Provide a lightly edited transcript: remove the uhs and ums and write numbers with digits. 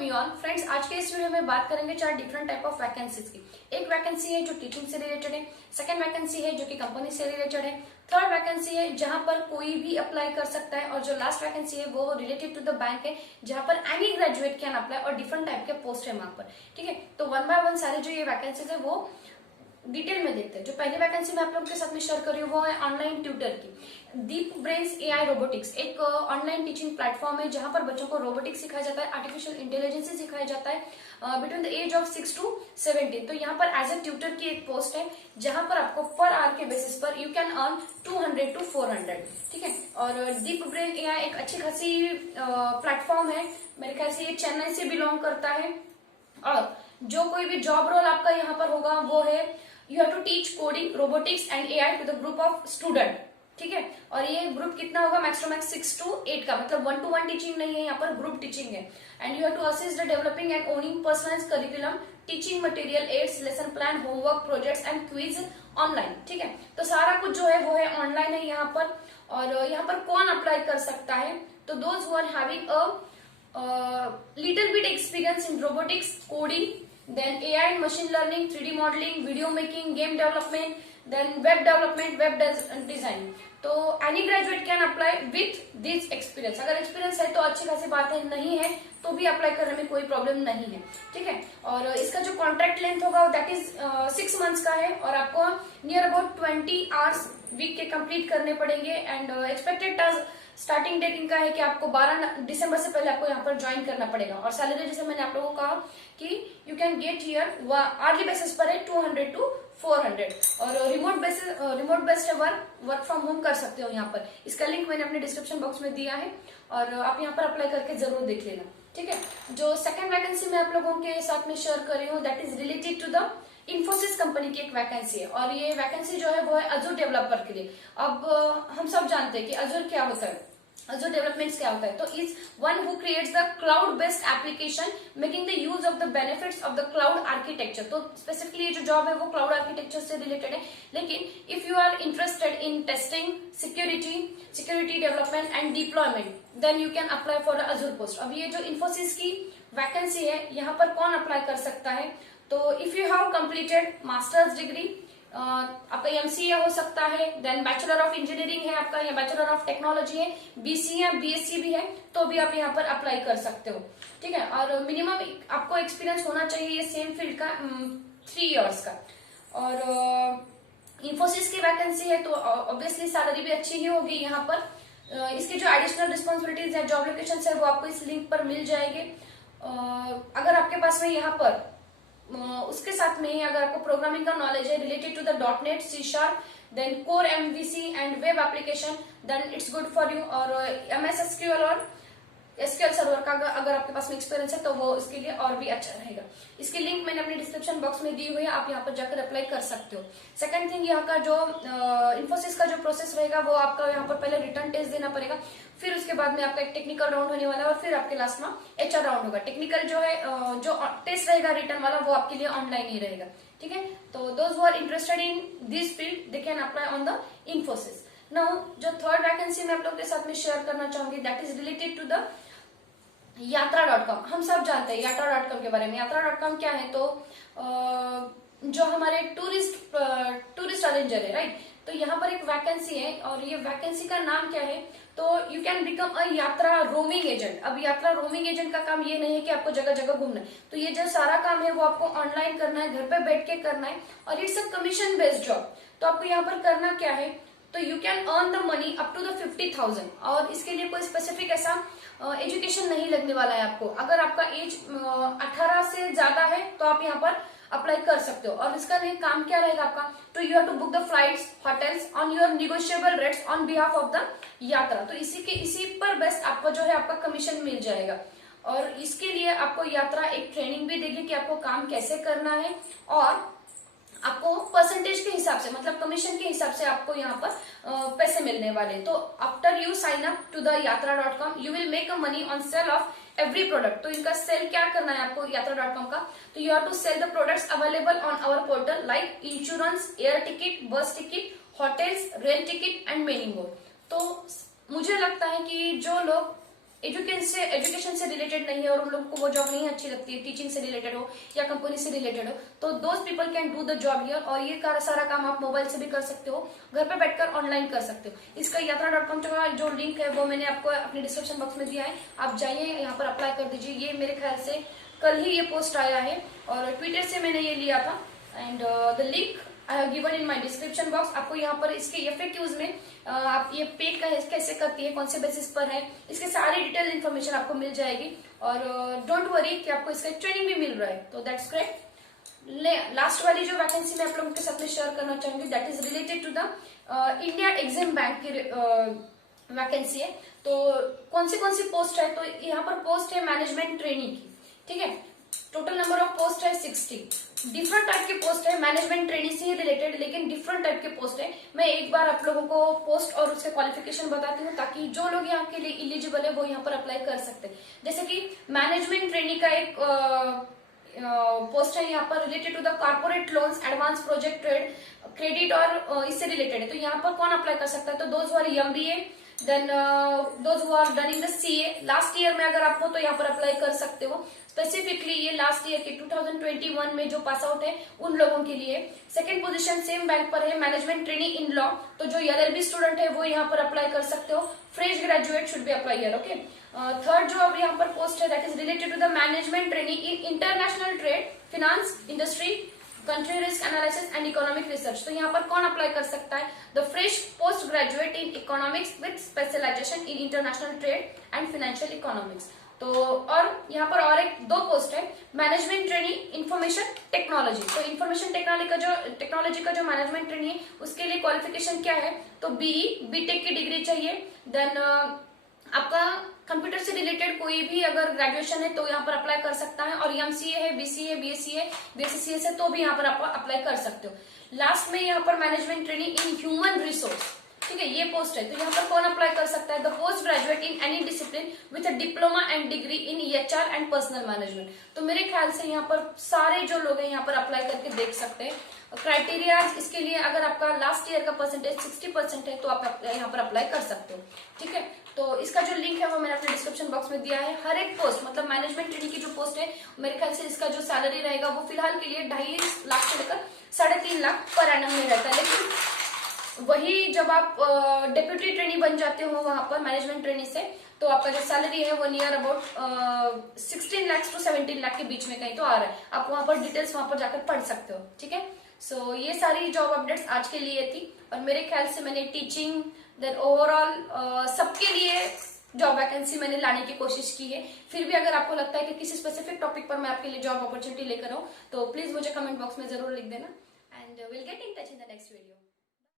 Everyone friends, आज के इस वीडियो में बात करेंगे 4 डिफरेंट टाइप ऑफ वैकेंसीज की। एक वैकेंसी है जो टीचिंग से रिलेटेड है, सेकंड वैकेंसी है जो कि कंपनी से रिलेटेड है, थर्ड वैकेंसी है जहां पर कोई भी अप्लाई कर सकता है, और जो लास्ट वैकेंसी है वो रिलेटेड टू द बैंक है जहां पर एनी ग्रेजुएट कैन अप्लाई और डिफरेंट टाइप के पोस्ट है वहां पर। ठीक है, तो वन बाय वन सारे जो ये वैकेंसीज है वो डिटेल में देखते हैं। जो पहली वैकेंसी मैं आप लोगों के साथ में शेयर कर रही हूँ वो है ऑनलाइन ट्यूटर की। डीप ब्रेन्स एआई रोबोटिक्स एक ऑनलाइन टीचिंग प्लेटफॉर्म है जहां पर बच्चों को रोबोटिक्स सिखाया जाता है, आर्टिफिशियल इंटेलिजेंस सिखाया जाता है between the age of 6 to 17। तो यहाँ पर एज ए ट्यूटर की एक पोस्ट है जहां पर आपको पर आवर के बेसिस पर यू कैन अर्न 200 to 400। ठीक है, और डीप ब्रेन एआई एक अच्छी खासी प्लेटफॉर्म है। मेरे ख्याल से ये चेन्नई से बिलोंग करता है, और जो कोई भी जॉब रोल आपका यहाँ पर होगा वो है you have to teach coding, robotics and AI to the group of student. ठीक है, और ये ग्रुप कितना होगा, मैक्स टू मैक्स 6 to 8 का, मतलब 1 to 1 टीचिंग नहीं है, यहाँ पर ग्रुप टीचिंग है। And you have to assist the developing and owning personalised curriculum, teaching material, aids, lesson plan, homework, projects and quiz online. ठीक है, तो सारा कुछ जो है वो है ऑनलाइन है यहाँ पर। और यहाँ पर कौन अप्लाई कर सकता है, तो those who are having a little bit experience in robotics, coding, then AI and machine learning, 3D modeling, video making, game development, then web development, web design। तो any graduate can apply with this experience। अगर experience है तो अच्छी खासी बात है, नहीं है तो भी अप्लाई करने में कोई प्रॉब्लम नहीं है। ठीक है, और इसका जो कॉन्ट्रैक्ट लेंथ होगा दैट इज 6 months का है, और आपको नियर अबाउट 20 hours वीक के कंप्लीट करने पड़ेंगे। And expected task starting date इनका है कि आपको 12 दिसंबर से पहले आपको यहाँ पर ज्वाइन करना पड़ेगा। और सैलरी जैसे मैंने आप लोगों को कहा कि you can get here hourly basis पर है 200 to 400, और remote based work from home कर सकते हो यहाँ पर। इसका लिंक मैंने अपने डिस्क्रिप्शन बॉक्स में दिया है, और आप यहाँ पर अप्लाई करके जरूर देख लेना। ठीक है, जो सेकंड वैकेंसी मैं आप लोगों के साथ में शेयर कर रही हूँ that is related to the Infosys company की एक वैकेंसी है, और ये वैकेंसी जो है वो है अजूर डेवलपर के लिए। अब हम सब जानते हैं कि अजूर क्या होता है, अजूर डेवलपमेंट्स क्या होता है। तो is one who creates the cloud based application making the use of the benefits of the cloud architecture. तो स्पेसिफिकली ये जो जॉब है वो क्लाउड आर्किटेक्चर से रिलेटेड है, लेकिन if you are interested in testing, security development and deployment, then you can apply for Azure post. अब ये जो इन्फोसिस की वैकेंसी है यहाँ पर कौन अप्लाई कर सकता है, तो if you have completed masters degree, आपका एमसीए हो सकता है, देन बैचलर ऑफ इंजीनियरिंग है आपका, या बैचलर ऑफ टेक्नोलॉजी है, बीसी है, बीएससी भी है, तो भी आप यहाँ पर अप्लाई कर सकते हो। ठीक है, और मिनिमम आपको एक्सपीरियंस होना चाहिए ये सेम फील्ड का 3 years का। और इन्फोसिस की वैकेंसी है तो ऑब्वियसली सैलरी भी अच्छी ही होगी यहाँ पर। इसकी जो एडिशनल रिस्पॉन्सिबिलिटीज है, जॉब लोकेशन है, वो आपको इस लिंक पर मिल जाएंगे। अगर आपके पास में यहाँ पर उसके साथ में अगर आपको प्रोग्रामिंग का नॉलेज है related to the .NET, C#, then core MVC and web application, then it's good for you. और MS SQL और SQL सर्वर का अगर आपके पास में एक्सपीरियंस है तो वो इसके लिए और भी अच्छा रहेगा। इसकी लिंक मैंने अपने डिस्क्रिप्शन बॉक्स में दी हुई है, आप यहाँ पर जाकर अप्लाई कर सकते हो। सेकंड थिंग, यहाँ का जो इन्फोसिस का जो प्रोसेस रहेगा वो आपका यहाँ पर पहले रिटर्न टेस्ट देना पड़ेगा, फिर उसके बाद में आपका एक टेक्निकल राउंड होने वाला है, और फिर आपके लास्ट में HR राउंड होगा। टेक्निकल जो है जो टेस्ट रहेगा रिटर्न वाला वो आपके लिए ऑनलाइन ही रहेगा। ठीक है, तो those who are interested in this field they can apply on the Infosys. Now जो थर्ड वैकेंसी मैं आप लोग के साथ में शेयर करना चाहूंगी that is related to the यात्रा.com। हम सब जानते हैं यात्रा.com के बारे में। यात्रा.com क्या है, तो जो हमारे टूरिस्ट अरेंजर है, राइट। तो यहाँ पर एक वैकेंसी है, और ये वैकेंसी का नाम क्या है, तो यू कैन बिकम अ यात्रा रोमिंग एजेंट। अब यात्रा रोमिंग एजेंट का काम ये नहीं है कि आपको जगह जगह घूमना है, तो ये जो सारा काम है वो आपको ऑनलाइन करना है, घर पे बैठ के करना है, और it's a commission based job. तो आपको यहाँ पर करना क्या है, तो you can earn the money up to the 50,000, और इसके लिए कोई स्पेसिफिक ऐसा एजुकेशन नहीं लगने वाला है आपको। अगर आपका एज 18 से ज्यादा है तो आप यहाँ पर अप्लाई कर सकते हो। और इसका लिए काम क्या रहेगा आपका, तो you have to book the flights, hotels on your negotiable rates on behalf of the Yatra. तो इसी पर बेस्ट आपको जो है आपका कमीशन मिल जाएगा। और इसके लिए आपको यात्रा एक ट्रेनिंग भी देगी कि आपको काम कैसे करना है, और आपको परसेंटेज के हिसाब से, मतलब कमीशन के हिसाब से आपको यहाँ पर पैसे मिलने वाले। तो after you sign up to the यात्रा.com you will make a money on sale of every product. तो इनका सेल क्या करना है आपको यात्रा.com का, तो you have to sell the products available on our portal like insurance, air ticket, bus ticket, hotels, rail ticket and many more. तो मुझे लगता है कि जो लोग एजुकेशन से रिलेटेड नहीं है और उन लोगों को वो जॉब नहीं अच्छी लगती है, टीचिंग से रिलेटेड हो या कंपनी से रिलेटेड हो, तो those people can do the job here. और ये सारा काम आप मोबाइल से भी कर सकते हो, घर पे बैठकर ऑनलाइन कर सकते हो। इसका यात्रा.com का जो लिंक है वो मैंने आपको अपने डिस्क्रिप्शन बॉक्स में दिया है, आप जाइए यहाँ पर अप्लाई कर दीजिए। ये मेरे ख्याल से कल ही ये पोस्ट आया है और ट्विटर से मैंने ये लिया था and the link I have given in my description box. आपको यहाँ पर इसके FAQs में आप ये पे कैसे करती है, कौन से बेसिस पर है, इसके सारी डिटेल इन्फॉर्मेशन आपको मिल जाएगी। और डोंट वरी कि आपको इसका ट्रेनिंग भी मिल रहा है, तो दैट्स ग्रेट। लास्ट वाली जो वैकेंसी मैं आप लोगों के साथ में शेयर करना चाहूंगी that is related to the India exim bank की वैकेंसी है। तो कौन सी पोस्ट है, तो यहाँ पर पोस्ट है मैनेजमेंट ट्रेनिंग की, ठीक है। टोटल नंबर ऑफ पोस्ट है 60। डिफरेंट टाइप के पोस्ट है, मैनेजमेंट ट्रेनिंग से ही रिलेटेड, लेकिन डिफरेंट टाइप के पोस्ट है। मैं एक बार आप लोगों को पोस्ट और उसके क्वालिफिकेशन बताती हूँ ताकि जो लोग यहाँ के लिए इलिजिबल है वो यहाँ पर अप्लाई कर सकते हैं। जैसे कि मैनेजमेंट ट्रेनिंग का एक पोस्ट है यहाँ पर related to the corporate loans advance project trade credit और इससे रिलेटेड है। तो यहाँ पर कौन अप्लाई कर सकता है, तो those who are MBA, then those who are done in the CA last year में अगर आप हो तो यहाँ पर अप्लाई कर सकते हो। स्पेसिफिकली ये लास्ट ईयर के 2021 में जो पास आउट है उन लोगों के लिए। सेकंड पोजीशन सेम बैंक पर है मैनेजमेंट ट्रेनिंग इन लॉ, तो जो LLB स्टूडेंट है वो यहाँ पर अप्लाई कर सकते हो। Fresh graduate should be apply here, okay. Third जो अब यहाँ पर पोस्ट है that is related to the management training in international trade, finance, industry, country risk analysis and economic research. तो यहाँ पर कौन अप्लाई कर सकता है, the fresh post graduate in economics with specialisation in international trade and financial economics. तो और यहाँ पर और एक दो पोस्ट है मैनेजमेंट ट्रेनिंग इंफॉर्मेशन टेक्नोलॉजी। तो इंफॉर्मेशन टेक्नोलॉजी का जो मैनेजमेंट ट्रेनिंग है उसके लिए क्वालिफिकेशन क्या है, तो BTech की डिग्री चाहिए। देन आपका कंप्यूटर से रिलेटेड कोई भी अगर ग्रेजुएशन है तो यहाँ पर अप्लाई कर सकता है, और MCA है, BCA है, BSc है, BScs है तो भी यहाँ पर आप अप्लाई कर सकते हो। लास्ट में यहाँ पर management training in human resource, ठीक है, ये पोस्ट है। तो यहाँ पर कौन अप्लाई कर सकता है, the post graduate in any discipline with a diploma and degree in HR and personal management. तो मेरे ख्याल से यहाँ पर सारे जो लोग हैं यहाँ पर अप्लाई करके देख सकते हैं। क्राइटेरिया इसके लिए अगर आपका लास्ट ईयर का परसेंटेज 60% है तो आप यहाँ पर अप्लाई कर सकते हो, ठीक है। तो इसका जो लिंक है वो मैंने अपने डिस्क्रिप्शन बॉक्स में दिया है। हर एक पोस्ट मतलब मैनेजमेंट ट्रेनिंग की जो पोस्ट है मेरे ख्याल से इसका जो सैलरी रहेगा वो फिलहाल के लिए 2.5 लाख से लेकर 3.5 लाख पर एनम में रहता है। लेकिन वही जब आप डेप्यूटी ट्रेनी बन जाते हो वहां पर मैनेजमेंट ट्रेनिंग से, तो आपका जो सैलरी है वो near about 16 lakh to 17 lakh के बीच में कहीं तो आ रहा है। आप वहां पर डिटेल्स वहां पर जाकर पढ़ सकते हो, ठीक है। सो ये सारी जॉब अपडेट्स आज के लिए थी और मेरे ख्याल से मैंने टीचिंग देन ओवरऑल सबके लिए जॉब वैकेंसी मैंने लाने की कोशिश की है। फिर भी अगर आपको लगता है कि किसी स्पेसिफिक टॉपिक पर मैं आपके लिए जॉब अपॉर्चुनिटी लेकर आऊं तो प्लीज मुझे कमेंट बॉक्स में जरूर लिख देना and will get in touch in the next video.